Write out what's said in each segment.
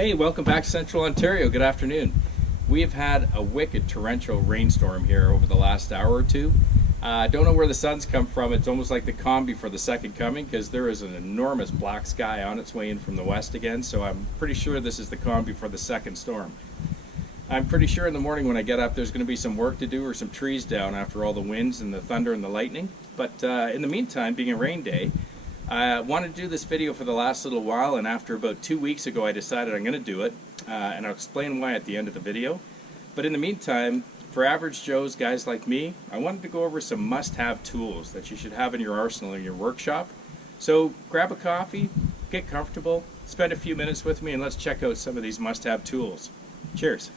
Hey, welcome back to Central Ontario. Good afternoon. We have had a wicked torrential rainstorm here over the last hour or two. Don't know where the sun's come from. It's almost like the combi for the second coming because there is an enormous black sky on its way in from the west again. So I'm pretty sure this is the combi for the second storm. I'm pretty sure in the morning when I get up there's going to be some work to do or some trees down after all the winds and the thunder and the lightning. But in the meantime, being a rain day, I wanted to do this video for the last little while, and after about 2 weeks ago I decided I'm going to do it, and I'll explain why at the end of the video. But in the meantime, for average Joes, guys like me, I wanted to go over some must-have tools that you should have in your arsenal in your workshop. So grab a coffee, get comfortable, spend a few minutes with me, and let's check out some of these must-have tools. Cheers.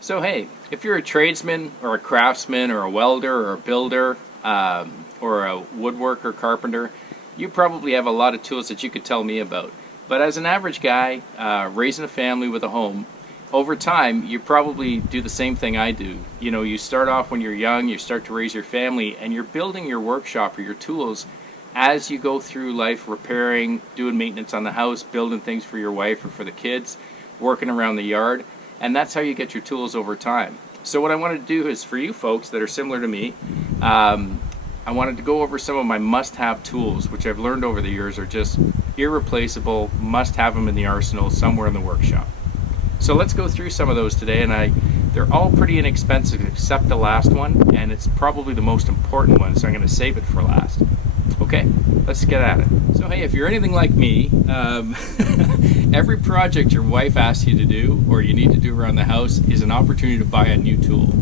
So hey, if you're a tradesman or a craftsman or a welder or a builder or a woodworker, carpenter, you probably have a lot of tools that you could tell me about. But as an average guy raising a family with a home, over time you probably do the same thing I do. You know, you start off when you're young, you start to raise your family, and you're building your workshop or your tools as you go through life, repairing, doing maintenance on the house, building things for your wife or for the kids, working around the yard. And that's how you get your tools over time. So what I wanted to do is for you folks that are similar to me, I wanted to go over some of my must-have tools, which I've learned over the years are just irreplaceable, must have them in the arsenal somewhere in the workshop. So let's go through some of those today, and they're all pretty inexpensive except the last one, and it's probably the most important one, so I'm going to save it for last. Okay, let's get at it. So hey, if you're anything like me, every project your wife asks you to do or you need to do around the house is an opportunity to buy a new tool.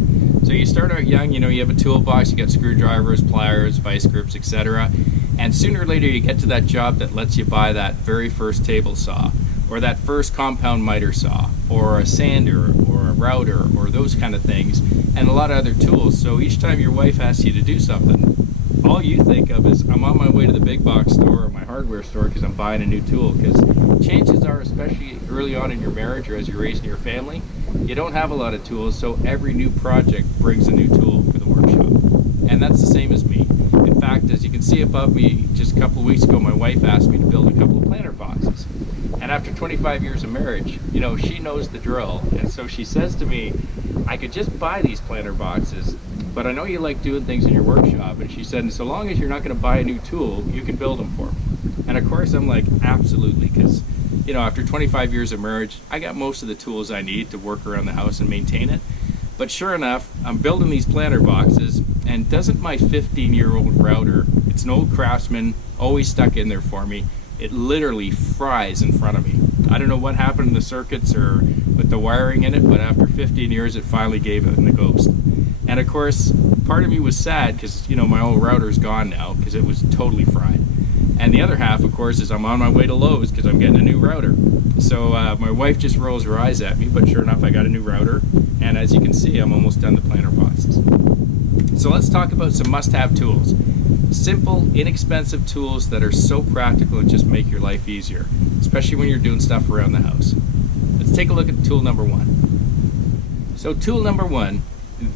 So you start out young, you know, you have a toolbox, you got screwdrivers, pliers, vice grips, etc. And sooner or later you get to that job that lets you buy that very first table saw, or that first compound miter saw, or a sander, or a router, or those kind of things, and a lot of other tools. So each time your wife asks you to do something, all you think of is, I'm on my way to the big box store or my hardware store because I'm buying a new tool. Because chances are, especially early on in your marriage or as you're raising your family, you don't have a lot of tools, so every new project brings a new tool for the workshop. And that's the same as me. In fact, as you can see above me, just a couple of weeks ago, my wife asked me to build a couple of planter boxes. And after 25 years of marriage, you know, she knows the drill. And so she says to me, I could just buy these planter boxes, but I know you like doing things in your workshop. And she said, so long as you're not going to buy a new tool, you can build them for me. And of course I'm like, absolutely, because you know, after 25 years of marriage, I got most of the tools I need to work around the house and maintain it. But sure enough, I'm building these planter boxes, and doesn't my 15-year-old router, it's an old Craftsman, always stuck in there for me, it literally fries in front of me. I don't know what happened in the circuits or with the wiring in it, but after 15 years it finally gave it in the ghost. And of course, part of me was sad because, you know, my old router's gone now because it was totally fried. And the other half, of course, is I'm on my way to Lowe's because I'm getting a new router. So my wife just rolls her eyes at me, but sure enough, I got a new router. And as you can see, I'm almost done the planter boxes. So let's talk about some must-have tools. Simple, inexpensive tools that are so practical and just make your life easier, especially when you're doing stuff around the house. Let's take a look at tool number one. So tool number one,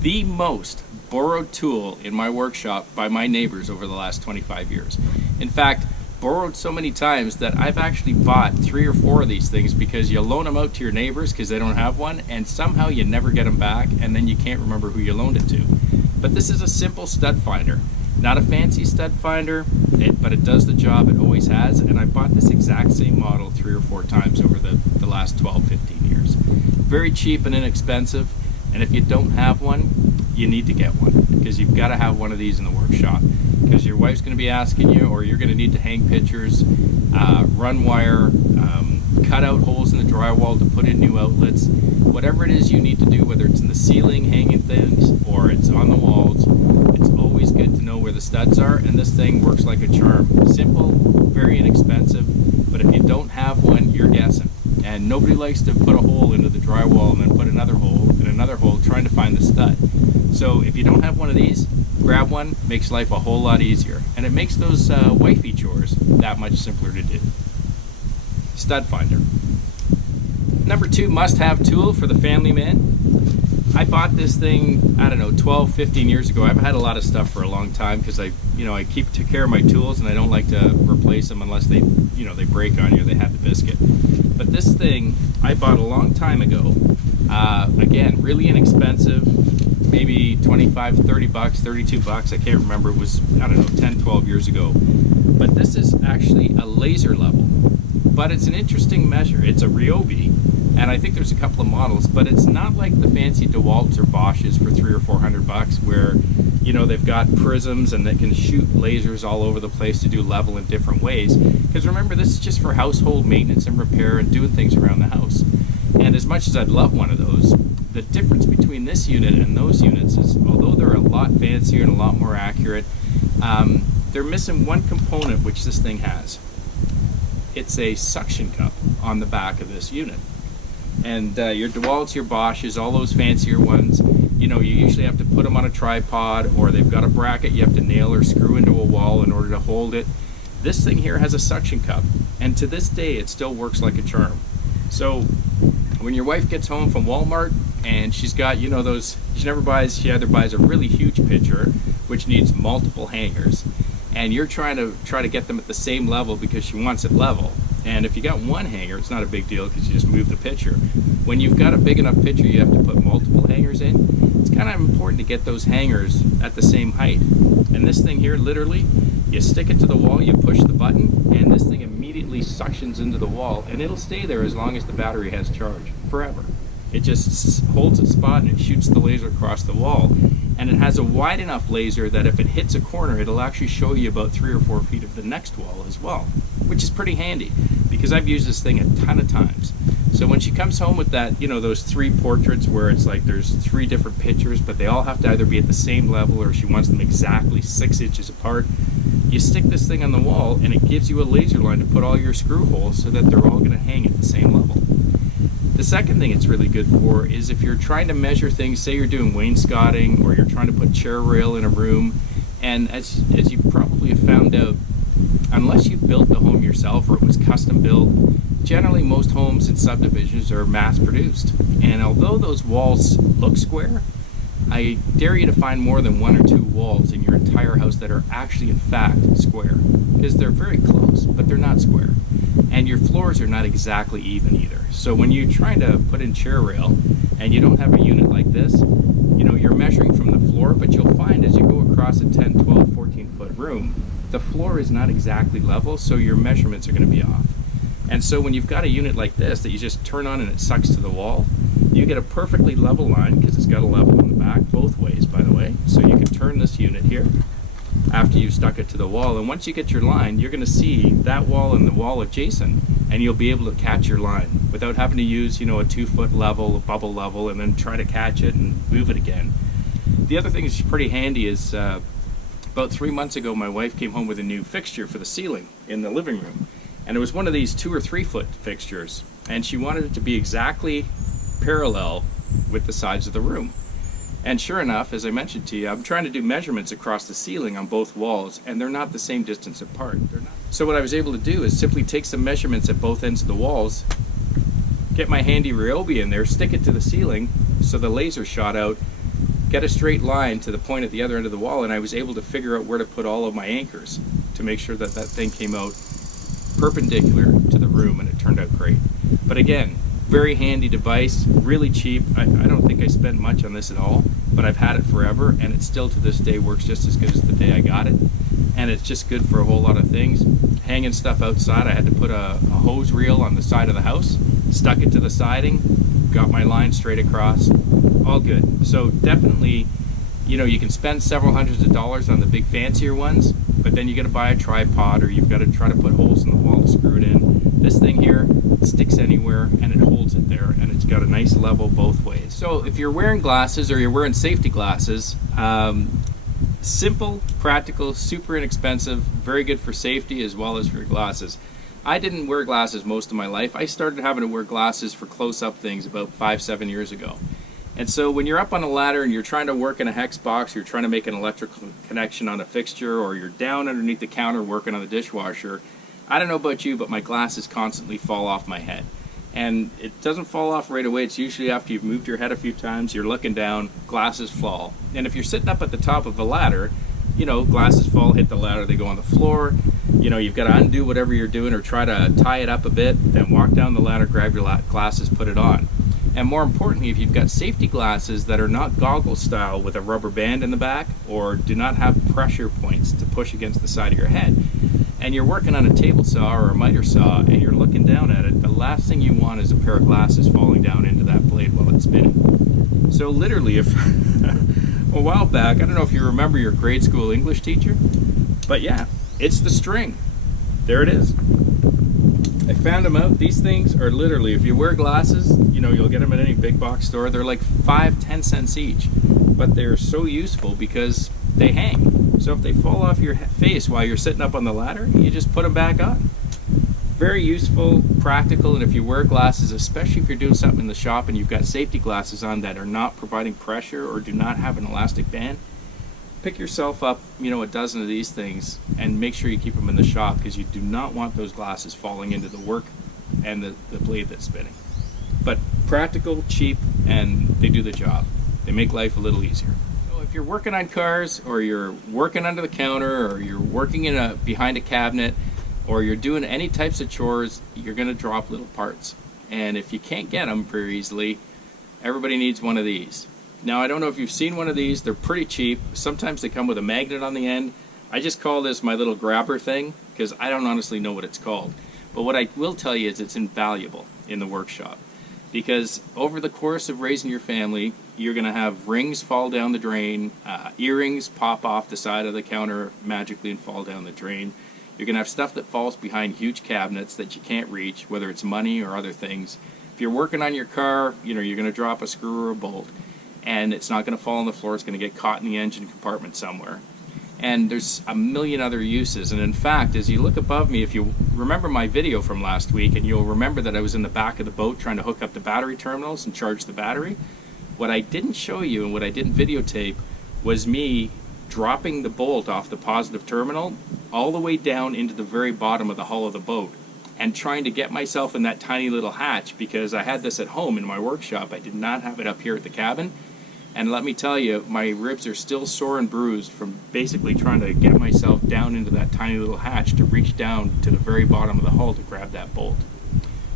the most borrowed tool in my workshop by my neighbors over the last 25 years. In fact, borrowed so many times that I've actually bought 3 or 4 of these things because you loan them out to your neighbors because they don't have one, and somehow you never get them back, and then you can't remember who you loaned it to. But this is a simple stud finder. Not a fancy stud finder, but it does the job, it always has, and I bought this exact same model 3 or 4 times over the last 12-15 years. Very cheap and inexpensive, and if you don't have one, you need to get one, because you've got to have one of these in the workshop, because your wife's going to be asking you, or you're going to need to hang pictures, run wire, cut out holes in the drywall to put in new outlets, whatever it is you need to do, whether it's in the ceiling, hanging things, or it's on the walls. It's always good to know where the studs are, and this thing works like a charm. Simple, very inexpensive, but if you don't have one, you're guessing. And nobody likes to put a hole into the drywall and then put another hole and another hole trying to find the stud. So if you don't have one of these, grab one, makes life a whole lot easier. And it makes those wifey chores that much simpler to do. Stud finder. Number 2 must-have tool for the family man. I bought this thing, I don't know, 12, 15 years ago. I've had a lot of stuff for a long time because I take care of my tools and I don't like to replace them unless they, they break on you or they have the biscuit. But this thing I bought a long time ago. Again, really inexpensive, maybe 25, 30 bucks, 32 bucks. I can't remember. It was, I don't know, 10, 12 years ago. But this is actually a laser level. But it's an interesting measure. It's a Ryobi. And I think there's a couple of models, but it's not like the fancy DeWalt's or Bosch's for $300 or $400 where, they've got prisms and they can shoot lasers all over the place to do level in different ways. Because remember, this is just for household maintenance and repair and doing things around the house. And as much as I'd love one of those, the difference between this unit and those units is, although they're a lot fancier and a lot more accurate, they're missing one component which this thing has. It's a suction cup on the back of this unit. And your DeWalt's, your Bosch's, all those fancier ones, you usually have to put them on a tripod, or they've got a bracket you have to nail or screw into a wall in order to hold it. This thing here has a suction cup, and to this day it still works like a charm. So when your wife gets home from Walmart and she's got, those, she either buys a really huge pitcher, which needs multiple hangers, and you're trying to get them at the same level because she wants it level. And if you got one hanger, it's not a big deal because you just move the pitcher. When you've got a big enough pitcher you have to put multiple hangers in, it's kind of important to get those hangers at the same height. And this thing here, literally, you stick it to the wall, you push the button, and this thing immediately suctions into the wall, and it'll stay there as long as the battery has charge, forever. It just holds its spot and it shoots the laser across the wall. And it has a wide enough laser that if it hits a corner, it'll actually show you about 3 or 4 feet of the next wall as well, which is pretty handy because I've used this thing a ton of times. So when she comes home with that, those 3 portraits where it's like there's 3 different pictures, but they all have to either be at the same level or she wants them exactly 6 inches apart, you stick this thing on the wall and it gives you a laser line to put all your screw holes so that they're all going to hang at the same level. The second thing it's really good for is if you're trying to measure things, say you're doing wainscoting or you're trying to put chair rail in a room, and as you probably have found out, unless you built the home yourself or it was custom built, generally most homes and subdivisions are mass produced. And although those walls look square, I dare you to find more than 1 or 2 walls in your entire house that are actually in fact square, because they're very close, but they're not square. And your floors are not exactly even either. So when you're trying to put in chair rail and you don't have a unit like this, you're measuring from the floor, but you'll find as you go across a 10, 12, 14-foot room, the floor is not exactly level, so your measurements are going to be off. And so when you've got a unit like this that you just turn on and it sucks to the wall, you get a perfectly level line because it's got a level in the back, both ways by the way. So you can turn this unit here after you've stuck it to the wall, and once you get your line, you're going to see that wall and the wall adjacent, and you'll be able to catch your line without having to use, a 2-foot level, a bubble level, and then try to catch it and move it again. The other thing that's pretty handy is about 3 months ago my wife came home with a new fixture for the ceiling in the living room, and it was one of these 2 or 3 foot fixtures, and she wanted it to be exactly parallel with the sides of the room. And sure enough, as I mentioned to you, I'm trying to do measurements across the ceiling on both walls, and they're not the same distance apart. So what I was able to do is simply take some measurements at both ends of the walls, get my handy Ryobi in there, stick it to the ceiling so the laser shot out, get a straight line to the point at the other end of the wall, and I was able to figure out where to put all of my anchors to make sure that that thing came out perpendicular to the room, and it turned out great. But again, very handy device, really cheap. I don't think I spent much on this at all, but I've had it forever, and it still to this day works just as good as the day I got it. And it's just good for a whole lot of things. Hanging stuff outside, I had to put a hose reel on the side of the house, stuck it to the siding, got my line straight across, all good. So definitely, you can spend several hundreds of dollars on the big fancier ones, but then you got to buy a tripod, or you've got to try to put holes in the wall to screw it in. This thing here sticks anywhere and it holds it there, and it's got a nice level both ways. So if you're wearing glasses or you're wearing safety glasses, simple, practical, super inexpensive, very good for safety as well as for your glasses. I didn't wear glasses most of my life. I started having to wear glasses for close-up things about 5-7 years ago. And so when you're up on a ladder and you're trying to work in a hex box, you're trying to make an electrical connection on a fixture, or you're down underneath the counter working on the dishwasher, I don't know about you, but my glasses constantly fall off my head. And it doesn't fall off right away. It's usually after you've moved your head a few times, you're looking down, glasses fall. And if you're sitting up at the top of a ladder, you know, glasses fall, hit the ladder, they go on the floor. You know, you've got to undo whatever you're doing or try to tie it up a bit, then walk down the ladder, grab your glasses, put it on. And more importantly, if you've got safety glasses that are not goggle style with a rubber band in the back, or do not have pressure points to push against the side of your head, and you're working on a table saw or a miter saw and you're looking down at it, the last thing you want is a pair of glasses falling down into that blade while it's spinning. So literally, if a while back, I don't know if you remember your grade school English teacher, but yeah, it's the string. There it is. I found them out. These things are literally, if you wear glasses, you know, you'll get them at any big box store. They're like 5-10 cents each, but they're so useful because they hang. So if they fall off your face while you're sitting up on the ladder, you just put them back on. Very useful, practical, and if you wear glasses, especially if you're doing something in the shop and you've got safety glasses on that are not providing pressure or do not have an elastic band, pick yourself up, you know, a dozen of these things and make sure you keep them in the shop, because you do not want those glasses falling into the work and the blade that's spinning. But practical, cheap, and they do the job. They make life a little easier. So if you're working on cars, or you're working under the counter, or you're working in behind a cabinet, or you're doing any types of chores, you're going to drop little parts. And if you can't get them very easily, everybody needs one of these. Now, I don't know if you've seen one of these. They're pretty cheap. Sometimes they come with a magnet on the end. I just call this my little grabber thing because I don't honestly know what it's called. But what I will tell you is it's invaluable in the workshop, because over the course of raising your family, you're going to have rings fall down the drain, earrings pop off the side of the counter magically and fall down the drain. You're going to have stuff that falls behind huge cabinets that you can't reach, whether it's money or other things. If you're working on your car, you know, you're going to drop a screw or a bolt, and it's not going to fall on the floor. It's going to get caught in the engine compartment somewhere. And there's a million other uses. And in fact, as you look above me, if you remember my video from last week, and you'll remember that I was in the back of the boat trying to hook up the battery terminals and charge the battery, what I didn't show you and what I didn't videotape was me dropping the bolt off the positive terminal all the way down into the very bottom of the hull of the boat, and trying to get myself in that tiny little hatch, because I had this at home in my workshop. I did not have it up here at the cabin. And let me tell you, my ribs are still sore and bruised from basically trying to get myself down into that tiny little hatch to reach down to the very bottom of the hull to grab that bolt.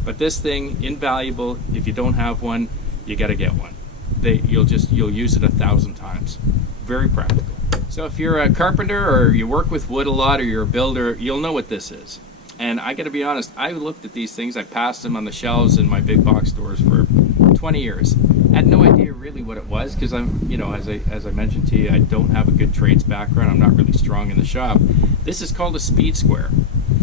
But this thing, invaluable. If you don't have one, you got to get one. You'll use it 1,000 times. Very practical. So if you're a carpenter, or you work with wood a lot, or you're a builder, you'll know what this is. And I got to be honest, I looked at these things, I passed them on the shelves in my big box stores for 20 years. I had no idea really what it was, because I'm, you know, as I mentioned to you, I don't have a good trades background. I'm not really strong in the shop. This is called a speed square.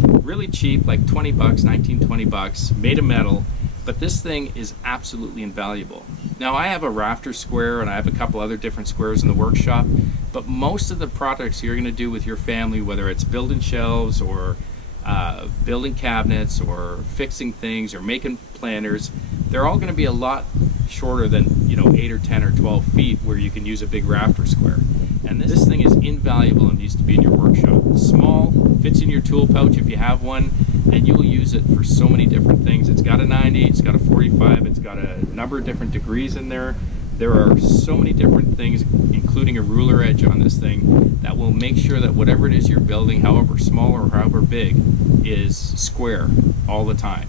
Really cheap, like 20 bucks, 19, 20 bucks, made of metal, but this thing is absolutely invaluable. Now, I have a rafter square, and I have a couple other different squares in the workshop, but most of the projects you're going to do with your family, whether it's building shelves or building cabinets or fixing things or making planters, they're all going to be a lot shorter than, you know, 8 or 10 or 12 feet where you can use a big rafter square. And this thing is invaluable and needs to be in your workshop. It's small, fits in your tool pouch if you have one, and you'll use it for so many different things. It's got a 90, it's got a 45, it's got a number of different degrees in there. There are so many different things, including a ruler edge on this thing, that will make sure that whatever it is you're building, however small or however big, is square all the time.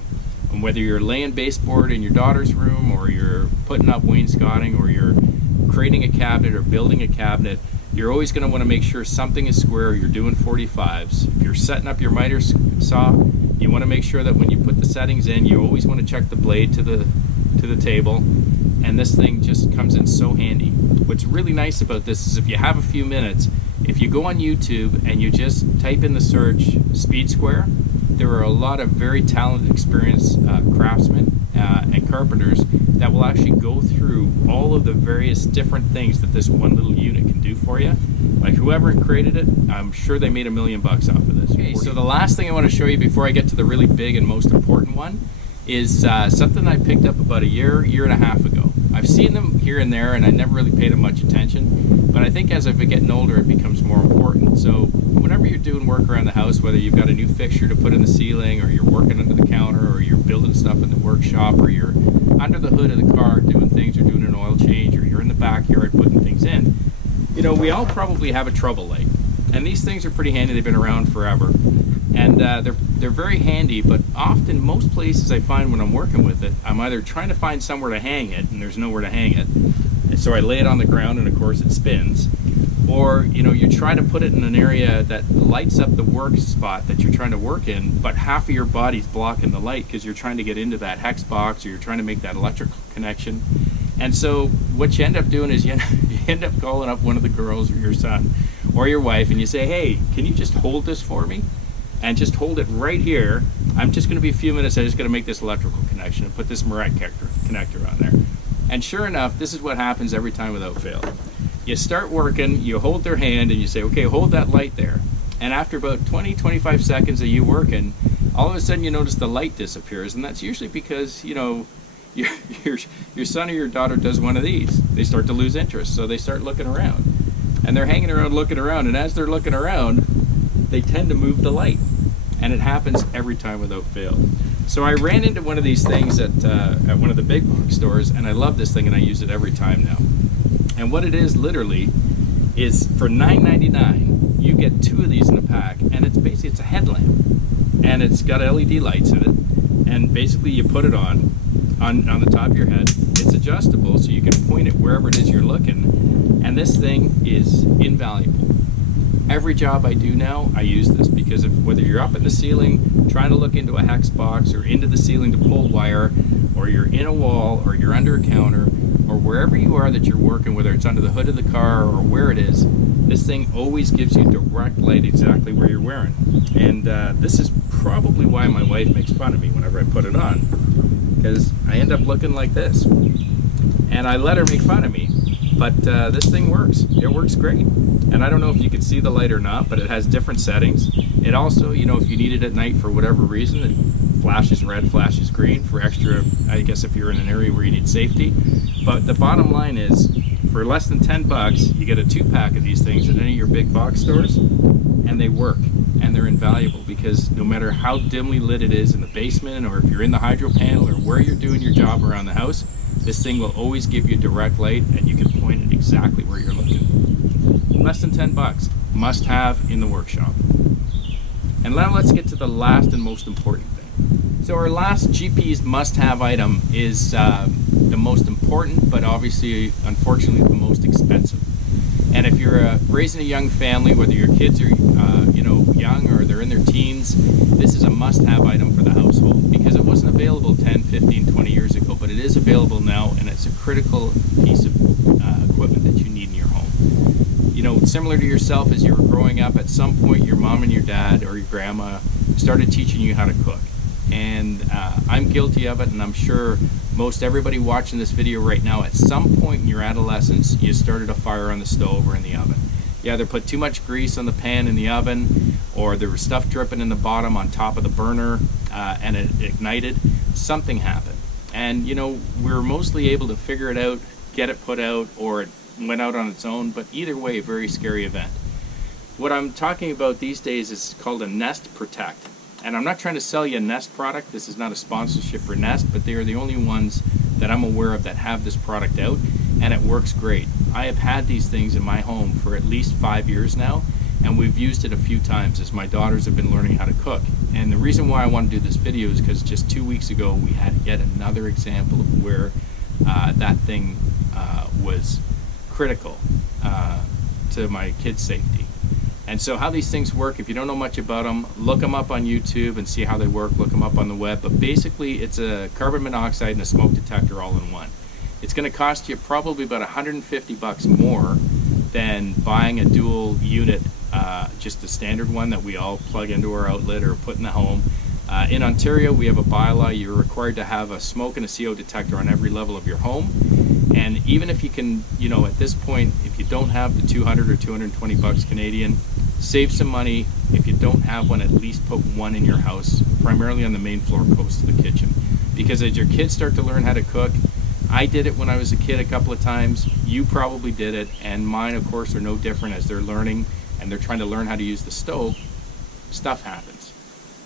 And whether you're laying baseboard in your daughter's room, or you're putting up wainscoting, or you're creating a cabinet or building a cabinet, you're always going to want to make sure something is square. You're doing 45s. If you're setting up your miter saw, you want to make sure that when you put the settings in, you always want to check the blade to the table. And this thing just comes in so handy. What's really nice about this is, if you have a few minutes, if you go on YouTube and you just type in the search speed square, there are a lot of very talented, experienced craftsmen and carpenters that will actually go through all of the various different things that this one little unit can do for you. Like, whoever created it, I'm sure they made $1 million off of this. Okay, so the last thing I want to show you before I get to the really big and most important one is something I picked up about a year and a half ago. I've seen them here and there, and I never really paid them much attention. But I think as I've been getting older, it becomes more important. So whenever you're doing work around the house, whether you've got a new fixture to put in the ceiling, or you're working under the counter, or you're building stuff in the workshop, or you're under the hood of the car doing things, or doing an oil change, or you're in the backyard putting things in, you know, we all probably have a trouble light. And these things are pretty handy. They've been around forever. And they're very handy, but often most places I find when I'm working with it, I'm either trying to find somewhere to hang it, and there's nowhere to hang it. And so I lay it on the ground, and of course it spins. Or, you know, you try to put it in an area that lights up the work spot that you're trying to work in, but half of your body's blocking the light because you're trying to get into that hex box, or you're trying to make that electrical connection. And so what you end up doing is you end up calling up one of the girls, or your son, or your wife, and you say, hey, can you just hold this for me? And just hold it right here. I'm just going to be a few minutes. I'm just going to make this electrical connection and put this Murat connector on there. And sure enough, this is what happens every time without fail. You start working, you hold their hand, and you say, okay, hold that light there. And after about 20-25 seconds of you working, all of a sudden you notice the light disappears, and that's usually because, you know, your son or your daughter does one of these. They start to lose interest, so they start looking around. And they're hanging around looking around, and as they're looking around, they tend to move the light. And it happens every time without fail. So I ran into one of these things at one of the big box stores, and I love this thing, and I use it every time now. And what it is literally is for $9.99, you get 2 of these in a pack, and it's a headlamp. And it's got LED lights in it, and basically you put it on the top of your head. It's adjustable, so you can point it wherever it is you're looking, and this thing is invaluable. Every job I do now, I use this, because whether you're up in the ceiling trying to look into a hex box, or into the ceiling to pull wire, or you're in a wall, or you're under a counter, or wherever you are that you're working, whether it's under the hood of the car or where it is, this thing always gives you direct light exactly where you're wearing. And this is probably why my wife makes fun of me whenever I put it on, because I end up looking like this. And I let her make fun of me, but this thing works. It works great. And I don't know if you can see the light or not, but it has different settings. It also, you know, if you need it at night for whatever reason, it flashes red, flashes green for extra, I guess if you're in an area where you need safety. But the bottom line is, for less than 10 bucks, you get a 2-pack of these things at any of your big box stores, and they work, and they're invaluable, because no matter how dimly lit it is in the basement, or if you're in the hydro panel, or where you're doing your job around the house, this thing will always give you direct light, and you can point it exactly where you're looking. Less than 10 bucks, must have in the workshop. And now let's get to the last and most important thing. So our last GP's must-have item is the most important, but obviously, unfortunately, the most expensive. And if you're raising a young family, whether your kids are you know, young or they're in their teens, this is a must-have item for the household, because it wasn't available 10, 15, 20 years ago, but it is available now, and it's a critical piece of equipment that you need in your home. You know, similar to yourself, as you were growing up, at some point your mom and your dad or your grandma started teaching you how to cook. And I'm guilty of it, and I'm sure most everybody watching this video right now, at some point in your adolescence, you started a fire on the stove or in the oven. You either put too much grease on the pan in the oven, or there was stuff dripping in the bottom on top of the burner, and it ignited. Something happened. And, you know, we were mostly able to figure it out, get it put out, or it went out on its own, but either way, a very scary event. What I'm talking about these days is called a Nest Protect. And I'm not trying to sell you a Nest product. This is not a sponsorship for Nest, but they are the only ones that I'm aware of that have this product out, and it works great. I have had these things in my home for at least 5 years now, and we've used it a few times as my daughters have been learning how to cook. And the reason why I want to do this video is because just 2 weeks ago we had yet another example of where that thing was critical to my kids' safety. And so how these things work, if you don't know much about them, look them up on YouTube and see how they work, look them up on the web. But basically, it's a carbon monoxide and a smoke detector all in one. It's going to cost you probably about 150 bucks more than buying a dual unit, just the standard one that we all plug into our outlet or put in the home. In Ontario, we have a bylaw. You're required to have a smoke and a CO detector on every level of your home. And even if you can, you know, at this point, if you don't have the 200 or 220 bucks Canadian, save some money. If you don't have one, at least put one in your house, primarily on the main floor close to the kitchen. Because as your kids start to learn how to cook, I did it when I was a kid a couple of times. You probably did it, and mine, of course, are no different. As they're learning and they're trying to learn how to use the stove, stuff happens.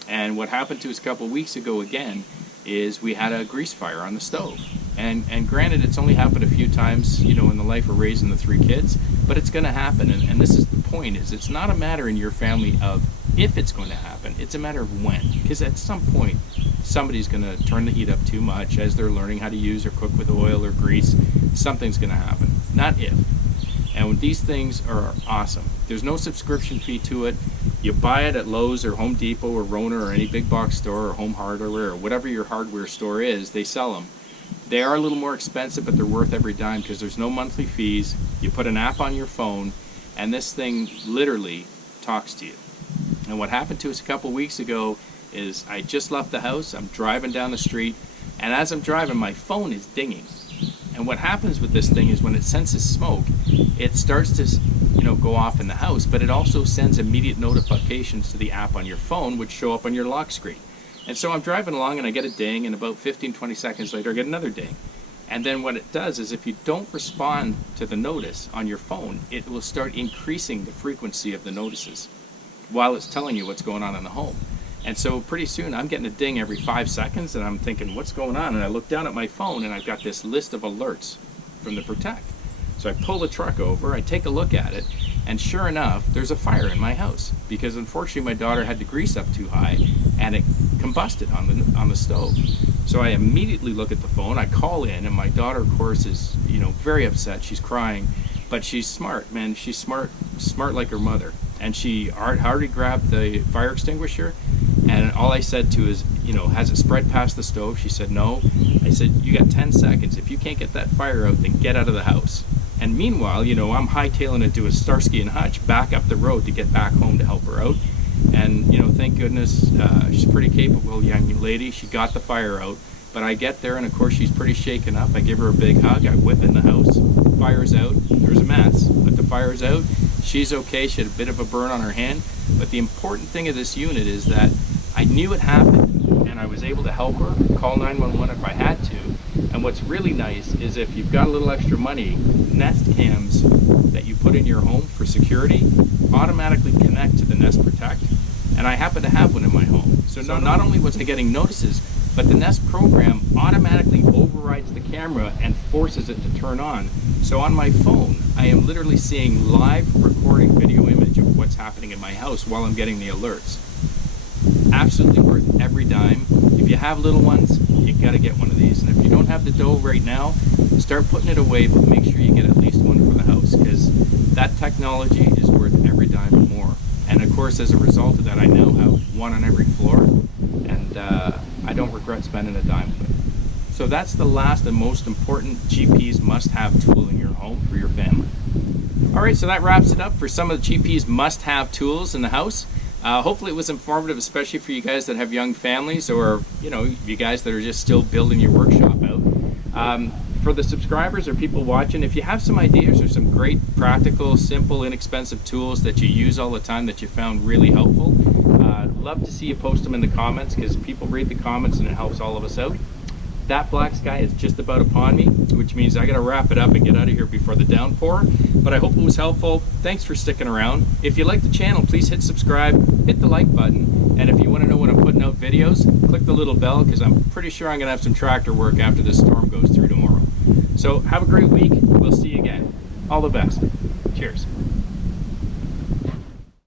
And what happened to us a couple of weeks ago again is we had a grease fire on the stove. And granted, it's only happened a few times, you know, in the life of raising the 3 kids, but it's going to happen. And this is the point, is it's not a matter in your family of if it's going to happen, it's a matter of when. Because at some point, somebody's going to turn the heat up too much as they're learning how to use or cook with oil or grease. Something's going to happen, not if. And these things are awesome. There's no subscription fee to it. You buy it at Lowe's or Home Depot or Rona or any big box store or Home Hardware or whatever your hardware store is, they sell them. They are a little more expensive, but they're worth every dime because there's no monthly fees. You put an app on your phone, and this thing literally talks to you. And what happened to us a couple weeks ago is I just left the house, I'm driving down the street, and as I'm driving, my phone is dinging. And what happens with this thing is when it senses smoke, it starts to, you know, go off in the house, but it also sends immediate notifications to the app on your phone, which show up on your lock screen. And so I'm driving along and I get a ding, and about 15-20 seconds later I get another ding. And then what it does is if you don't respond to the notice on your phone, it will start increasing the frequency of the notices while it's telling you what's going on in the home. And so pretty soon I'm getting a ding every 5 seconds, and I'm thinking, what's going on? And I look down at my phone and I've got this list of alerts from the Protect. So I pull the truck over, I take a look at it, and sure enough, there's a fire in my house because unfortunately my daughter had the grease up too high and it combusted on the stove. So I immediately look at the phone, I call in, and my daughter, of course, is, you know, very upset. She's crying, but she's smart, man. She's smart like her mother. And she already grabbed the fire extinguisher, and all I said to is, you know, has it spread past the stove? She said no. I said, you got 10 seconds. If you can't get that fire out, then get out of the house. And meanwhile, you know, I'm hightailing it to a Starsky and Hutch back up the road to get back home to help her out. And, you know, thank goodness, she's a pretty capable young lady. She got the fire out. But I get there, and of course she's pretty shaken up. I give her a big hug. I whip in the house. Fire's out. There's a mess, but the fire's out. She's okay. She had a bit of a burn on her hand. But the important thing of this unit is that I knew it happened, and I was able to help her, call 911 if I had to. And what's really nice is if you've got a little extra money, Nest cams that you put in your home for security automatically connect to the Nest Protect. And I happen to have one in my home. So not only was I getting notices, but the Nest program automatically overrides the camera and forces it to turn on. So on my phone, I am literally seeing live recording video image of what's happening in my house while I'm getting the alerts. Absolutely worth every dime. If you have little ones, you gotta get one of these. And if you don't have the dough right now, start putting it away, but make sure you get at least one for the house, because that technology is worth every dime and more. And of course, as a result of that, I now have one on every floor, and I don't regret spending a dime with it. So that's the last and most important GP's must-have tool in your home for your family. All right, so that wraps it up for some of the GP's must-have tools in the house. Hopefully it was informative, especially for you guys that have young families, or, you know, you guys that are just still building your workshop out. For the subscribers or people watching, if you have some ideas or some great practical, simple, inexpensive tools that you use all the time that you found really helpful, I'd love to see you post them in the comments, because people read the comments and it helps all of us out. That black sky is just about upon me, which means I gotta wrap it up and get out of here before the downpour. But I hope it was helpful. Thanks for sticking around. If you like the channel, please hit subscribe, hit the like button, and if you want to know when I'm putting out videos, click the little bell, because I'm pretty sure I'm gonna have some tractor work after this storm goes through tomorrow. So have a great week. We'll see you again. All the best. Cheers.